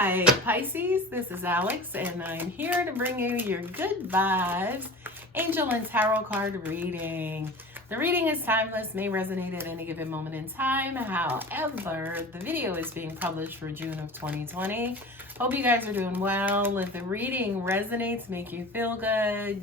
Hi, Pisces. This is Alex, and I'm here to bring you your good vibes angel and tarot card reading. The reading is timeless, may resonate at any given moment in time. However, the video is being published for June of 2020. Hope you guys are doing well. If the reading resonates, make you feel good,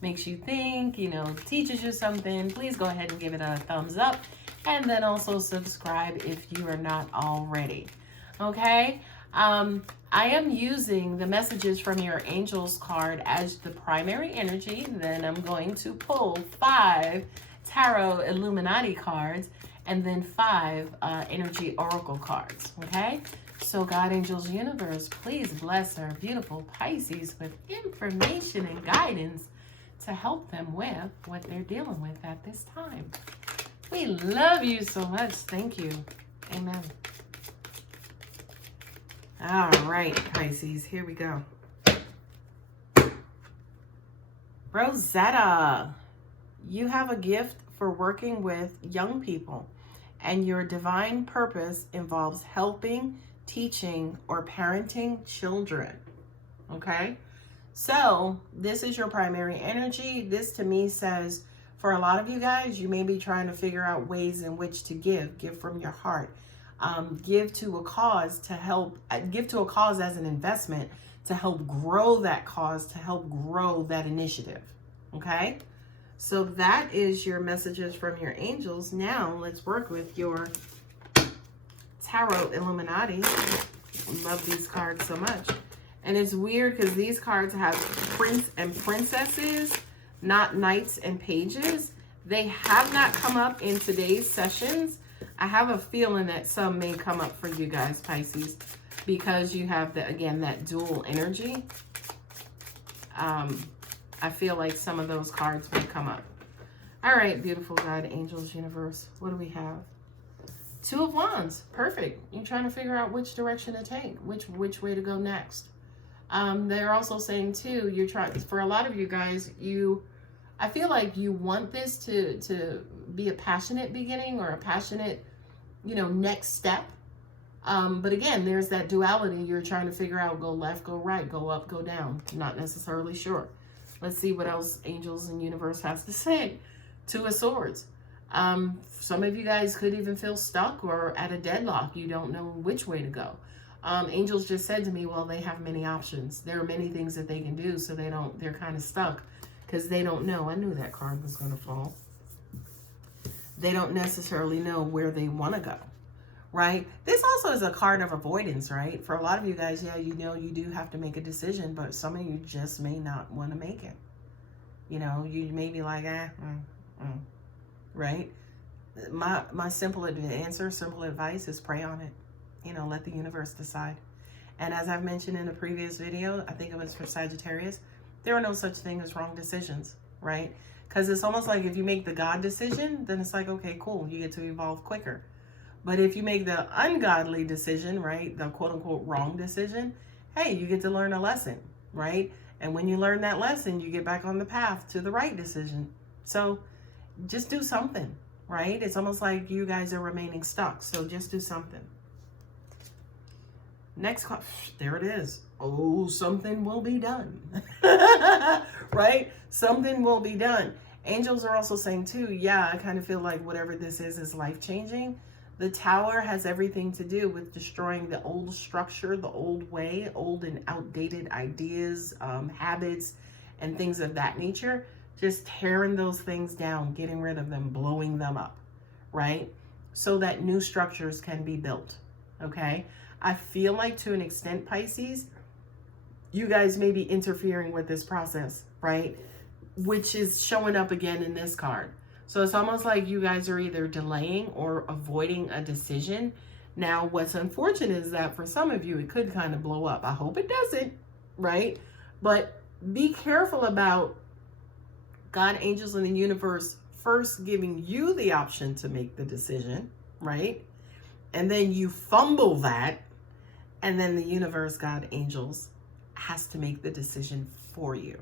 makes you think, teaches you something, please go ahead and give it a thumbs up. And then also subscribe if you are not already. Okay, I am using the messages from your angels card as the primary energy. Then I'm going to pull 5 tarot Illuminati cards and then 5 energy oracle cards. Okay, so God, angels, universe, please bless our beautiful Pisces with information and guidance to help them with what they're dealing with at this time. We love you so much. Thank you. Amen. All right, Pisces, here we go. Rosetta, you have a gift for working with young people, and your divine purpose involves helping, teaching, or parenting children. Okay? So, this is your primary energy. This to me says, for a lot of you guys, you may be trying to figure out ways in which to give from your heart. Give to a cause to help, give to a cause as an investment to help grow that cause, to help grow that initiative. Okay? So that is your messages from your angels. Now let's work with your tarot Illuminati. Love these cards so much. And it's weird because these cards have prince and princesses, not knights and pages. They have not come up in today's sessions. I have a feeling that some may come up for you guys, Pisces, because you have, again, that dual energy. I feel like some of those cards may come up. All right, beautiful God, angels, universe. What do we have? 2 of Wands. Perfect. You're trying to figure out which direction to take, which way to go next. They're also saying, too, you're trying, for a lot of you guys, I feel like you want this to be a passionate beginning or a passionate, next step. But again, there's that duality. You're trying to figure out, go left, go right, go up, go down. Not necessarily sure. Let's see what else angels and universe has to say. 2 of Swords. Some of you guys could even feel stuck or at a deadlock. You don't know which way to go. Angels just said to me, well, they have many options. There are many things that they can do, so they're kind of stuck because they don't know. I knew that card was going to fall. They don't necessarily know where they want to go, right? This also is a card of avoidance, right? For a lot of you guys, yeah, you do have to make a decision, but some of you just may not want to make it. You may be like, right? My simple answer, simple advice is pray on it. Let the universe decide. And as I've mentioned in a previous video, I think it was for Sagittarius, there are no such thing as wrong decisions, right? Because it's almost like if you make the God decision, then it's like, okay, cool, you get to evolve quicker. But if you make the ungodly decision, right, the quote unquote wrong decision, hey, you get to learn a lesson, right? And when you learn that lesson, you get back on the path to the right decision. So just do something, right? It's almost like you guys are remaining stuck. So just do something. Next card, there it is. Oh, something will be done, right? Something will be done. Angels are also saying too, yeah, I kind of feel like whatever this is life-changing. The Tower has everything to do with destroying the old structure, the old way, old and outdated ideas, habits, and things of that nature. Just tearing those things down, getting rid of them, blowing them up, right? So that new structures can be built, okay? I feel like to an extent, Pisces, you guys may be interfering with this process, right? Which is showing up again in this card. So it's almost like you guys are either delaying or avoiding a decision. Now, what's unfortunate is that for some of you, it could kind of blow up. I hope it doesn't, right? But be careful about God, angels, and the universe first giving you the option to make the decision, right? And then you fumble that. And then the universe, God, angels, has to make the decision for you,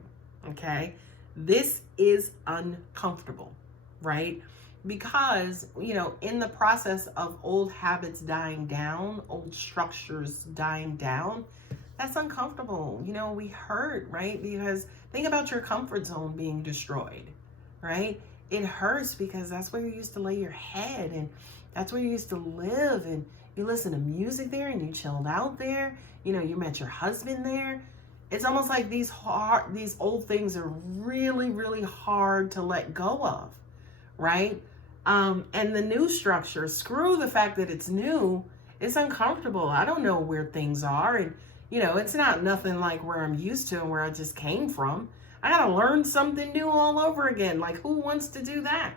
okay? This is uncomfortable, right? Because, in the process of old habits dying down, old structures dying down, that's uncomfortable. We hurt, right? Because think about your comfort zone being destroyed, right? It hurts because that's where you used to lay your head, and that's where you used to live, and you listen to music there, and you chilled out there. You met your husband there. It's almost like these old things are really, really hard to let go of, right? And the new structure, screw the fact that it's new. It's uncomfortable. I don't know where things are, and it's not nothing like where I'm used to and where I just came from. I gotta learn something new all over again. Like, who wants to do that?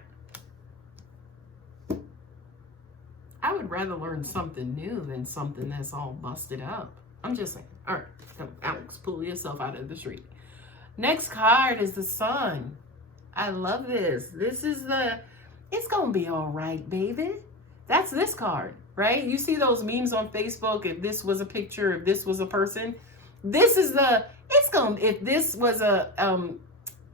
I would rather learn something new than something that's all busted up. I'm just saying. All right, come, Alex, pull yourself out of the street. Next card is the Sun. I love this. This is it's gonna be all right, baby. That's this card, right? You see those memes on Facebook, if this was a picture, if this was a person. This is if this was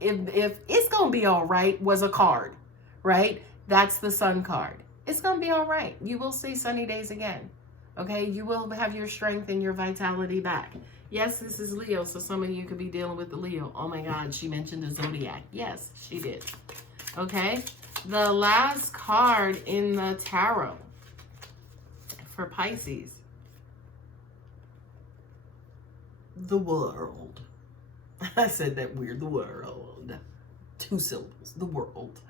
if it's gonna be all right was a card, right? That's the Sun card. It's gonna be all right. You will see sunny days again. Okay, you will have your strength and your vitality back. Yes, this is Leo, so some of you could be dealing with the Leo. Oh my God, she mentioned the zodiac. Yes, she did. Okay, the last card in the tarot for Pisces. The World. I said that weird, the world. 2 syllables, the world,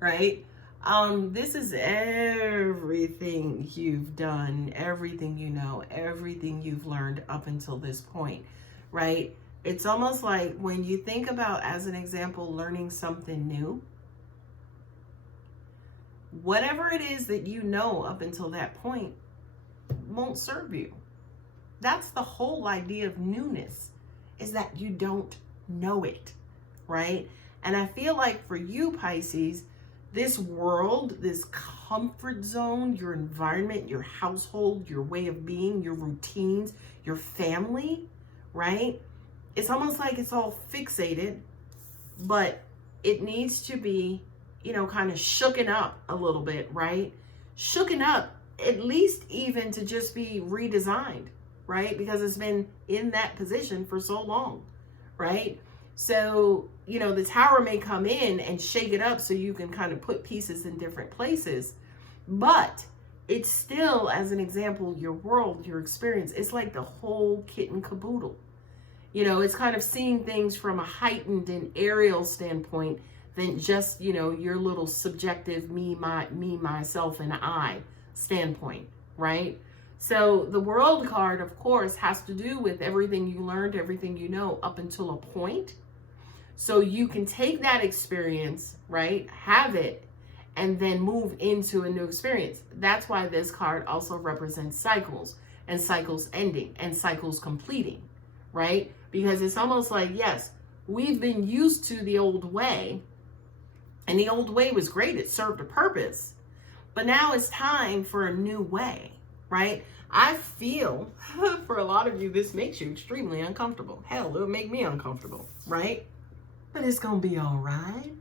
right? This is everything you've done, everything you know, everything you've learned up until this point, right? It's almost like when you think about, as an example, learning something new, whatever it is that you know up until that point won't serve you. That's the whole idea of newness, is that you don't know it, right? And I feel like for you, Pisces, this world, this comfort zone, your environment, your household, your way of being, your routines, your family, right? It's almost like it's all fixated, but it needs to be, kind of shooken up a little bit, right? Shooken up, at least even to just be redesigned, right? Because it's been in that position for so long, right? So, the tower may come in and shake it up so you can kind of put pieces in different places, but it's still, as an example, your world, your experience, it's like the whole kit and caboodle. It's kind of seeing things from a heightened and aerial standpoint than just, your little subjective me, myself, and I standpoint, right? So the World card, of course, has to do with everything you learned, everything you know up until a point. So you can take that experience, right, have it, and then move into a new experience. That's why this card also represents cycles, and cycles ending, and cycles completing, right? Because it's almost like, yes, we've been used to the old way, and the old way was great. It served a purpose. But now it's time for a new way, right? I feel for a lot of you, this makes you extremely uncomfortable. Hell, it'll make me uncomfortable, right? But it's going to be all right.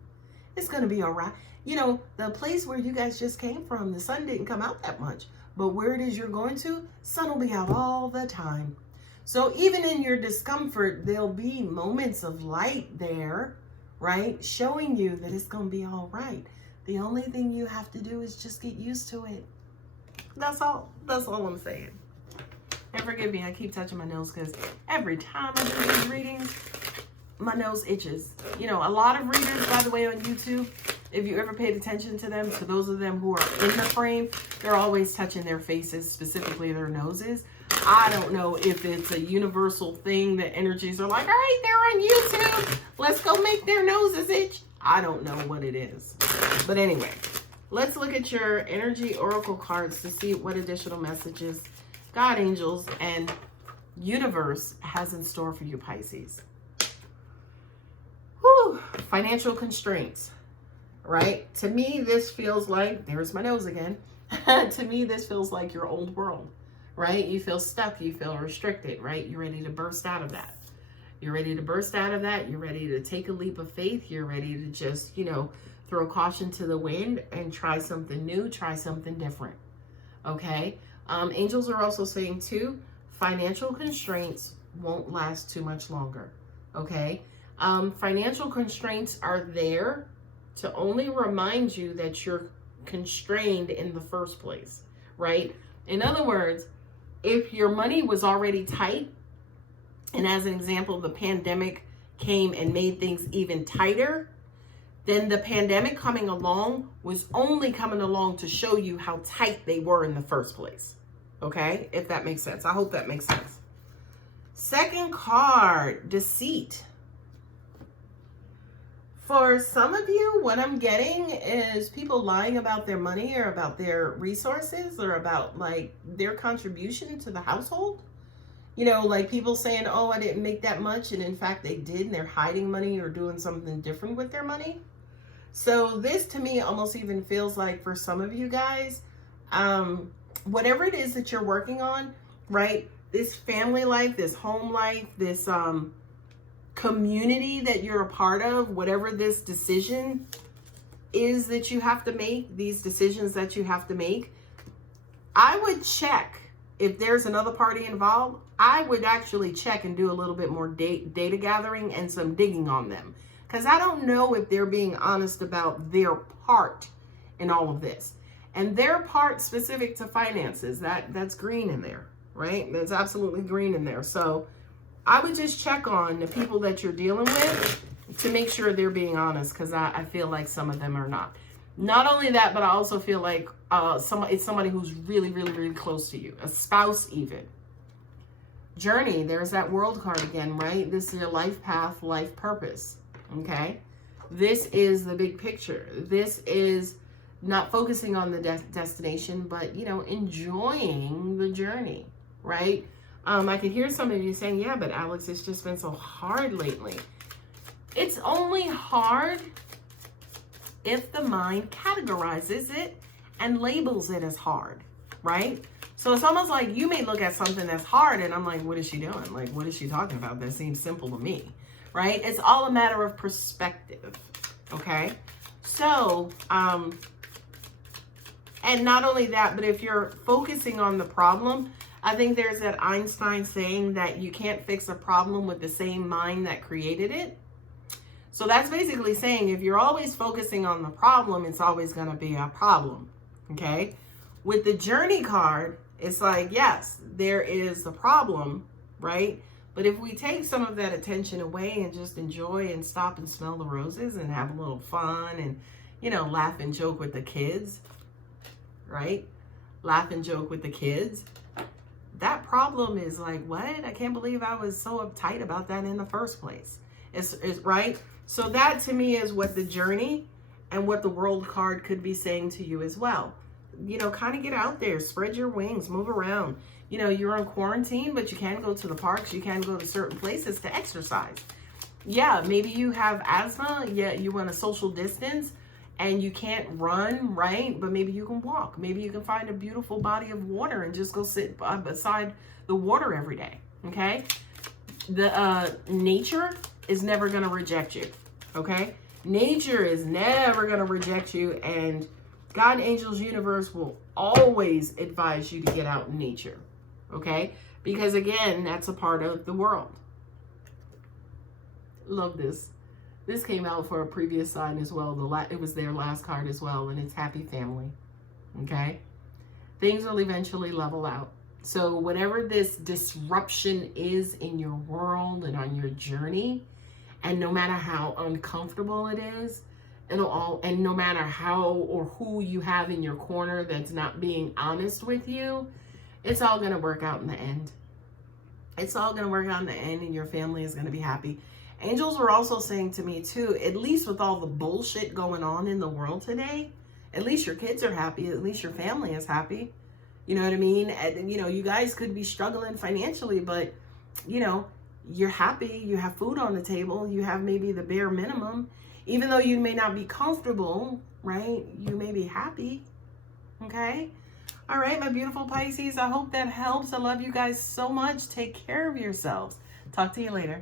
It's going to be all right. The place where you guys just came from, the sun didn't come out that much. But where it is you're going to, sun will be out all the time. So even in your discomfort, there'll be moments of light there, right? Showing you that it's going to be all right. The only thing you have to do is just get used to it. That's all. That's all I'm saying. And forgive me, I keep touching my nose because every time I do these readings, my nose itches. A lot of readers, by the way, on YouTube, if you ever paid attention to them, to those of them who are in the frame, they're always touching their faces, specifically their noses. I don't know if it's a universal thing that energies are like, all right, they're on YouTube. Let's go make their noses itch. I don't know what it is. But anyway, let's look at your energy oracle cards to see what additional messages God, angels, and universe has in store for you, Pisces. Whew, financial constraints, right? To me, this feels like, there's my nose again. To me, this feels like your old world, right? You feel stuck, you feel restricted, right? You're ready to burst out of that. You're ready to burst out of that. You're ready to take a leap of faith. You're ready to just, throw caution to the wind and try something new, try something different. Okay. Angels are also saying too, financial constraints won't last too much longer. Okay. Financial constraints are there to only remind you that you're constrained in the first place, right? In other words, if your money was already tight, and as an example, the pandemic came and made things even tighter, then the pandemic coming along was only coming along to show you how tight they were in the first place. Okay, if that makes sense. I hope that makes sense. Second card, deceit. For some of you, what I'm getting is people lying about their money or about their resources or about like their contribution to the household. You know, like people saying, oh, I didn't make that much. And in fact, they did. And they're hiding money or doing something different with their money. So this to me almost even feels like for some of you guys, whatever it is that you're working on, right? This family life, this home life, this community that you're a part of, whatever this decision is that you have to make, these decisions that you have to make, I would check if there's another party involved. I would actually check and do a little bit more data gathering and some digging on them, because I don't know if they're being honest about their part in all of this. And their part specific to finances, that's green in there, right? That's absolutely green in there. So I would just check on the people that you're dealing with to make sure they're being honest, because I feel like some of them are not. Not only that, but I also feel like it's somebody who's really, really, really close to you, a spouse even. Journey, there's that world card again, right? This is your life path, life purpose, okay? This is the big picture. This is not focusing on the destination, but, you know, enjoying the journey, right? I can hear some of you saying, yeah, but Alex, it's just been so hard lately. It's only hard if the mind categorizes it and labels it as hard, right? So it's almost like you may look at something that's hard and I'm like, what is she doing? Like, what is she talking about? That seems simple to me, right? It's all a matter of perspective, okay? So, and not only that, but if you're focusing on the problem, I think there's that Einstein saying that you can't fix a problem with the same mind that created it. So that's basically saying if you're always focusing on the problem, it's always going to be a problem, okay? With the journey card, it's like, yes, there is the problem, right? But if we take some of that attention away and just enjoy and stop and smell the roses and have a little fun and, you know, laugh and joke with the kids, right? Laugh and joke with the kids. That problem is like, what? I can't believe I was so uptight about that in the first place. It's right. So that to me is what the journey and what the world card could be saying to you as well. You know, kind of get out there, spread your wings, move around. You know, you're in quarantine, but you can go to the parks. You can go to certain places to exercise. Yeah, maybe you have asthma. Yeah, you want a social distance and you can't run, right? But maybe you can walk. Maybe you can find a beautiful body of water and just go sit beside the water every day, okay? The nature is never going to reject you, okay? Nature is never going to reject you, and God, angels, universe will always advise you to get out in nature, okay? Because again, that's a part of the world. Love this. This came out for a previous sign as well. It was their last card as well, and it's happy family, okay? Things will eventually level out. So whatever this disruption is in your world and on your journey, and no matter how uncomfortable it is, and no matter how or who you have in your corner that's not being honest with you, it's all going to work out in the end. It's all going to work out in the end, and your family is going to be happy. Angels were also saying to me too, at least with all the bullshit going on in the world today, at least your kids are happy. At least your family is happy. You know what I mean? And, you know, you guys could be struggling financially, but, you know, you're happy. You have food on the table. You have maybe the bare minimum. Even though you may not be comfortable, right? You may be happy. Okay? All right, my beautiful Pisces. I hope that helps. I love you guys so much. Take care of yourselves. Talk to you later.